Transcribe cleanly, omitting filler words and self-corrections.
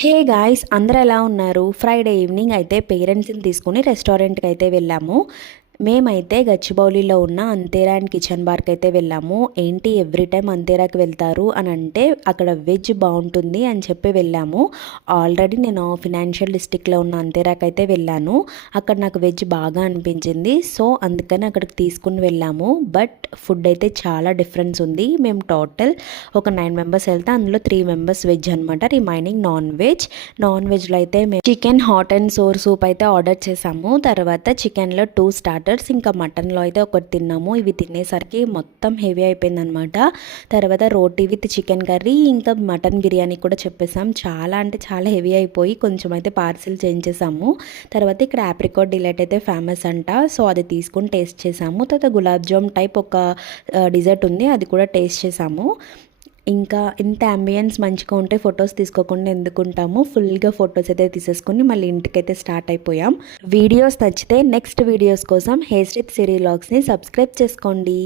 Hey guys, అందరూ ఎలా ఉన్నారు? ఫ్రైడే ఈవినింగ్ అయితే పేరెంట్స్ని తీసుకుని రెస్టారెంట్కి అయితే వెళ్ళాము. మేమైతే గచ్చిబౌలిలో ఉన్న అంతేరా అండ్ కిచెన్ బార్కి అయితే వెళ్ళాము. ఏంటి ఎవ్రీ టైం అంతేరాకి వెళ్తారు అని అంటే, అక్కడ వెజ్ బాగుంటుంది అని చెప్పి వెళ్ళాము. ఆల్రెడీ నేను ఫినాన్షియల్ డిస్ట్రిక్ట్లో ఉన్న అంతేరాకి అయితే వెళ్ళాను. అక్కడ నాకు వెజ్ బాగా అనిపించింది, సో అందుకని అక్కడికి తీసుకుని వెళ్ళాము. బట్ ఫుడ్ అయితే చాలా డిఫరెన్స్ ఉంది. మేము టోటల్ ఒక 9 మెంబర్స్ వెళ్తే అందులో 3 మెంబర్స్ వెజ్ అనమాట, రిమైనింగ్ నాన్ వెజ్. నాన్ వెజ్లో అయితే మేము chicken hot and sour soup అయితే ఆర్డర్ చేసాము. తర్వాత చికెన్లో 2 స్టార్టర్స్, ఇంకా మటన్లో అయితే ఒకటి తిన్నాము. ఇవి తినేసరికి మొత్తం హెవీ అయిపోయిందనమాట. తర్వాత రోటీ విత్ చికెన్ కర్రీ, ఇంకా మటన్ బిర్యానీ కూడా చెప్పేసాం. చాలా అంటే చాలా హెవీ అయిపోయి కొంచెం అయితే పార్సిల్ చేంజ్ చేసాము. తర్వాత ఇక్కడ ఆప్రికాట్ డిలైట్ అయితే ఫేమస్ అంట, సో అది తీసుకొని టేస్ట్ చేసాము. తర్వాత గులాబ్ జామ్ టైప్ ఒక డిజర్ట్ ఉంది, అది కూడా టేస్ట్ చేసాము. ఇంకా ఇంత అంబియన్స్ మంచిగా ఉంటే ఫొటోస్ తీసుకోకుండా ఎందుకుంటాము, ఫుల్గా ఫొటోస్ అయితే తీసేసుకొని మళ్ళీ ఇంటికైతే స్టార్ట్ అయిపోయాం. వీడియోస్ నచ్చితే నెక్స్ట్ వీడియోస్ కోసం హేస్ట్రిప్ సిరీ వ్లాగ్స్ని సబ్స్క్రైబ్ చేసుకోండి.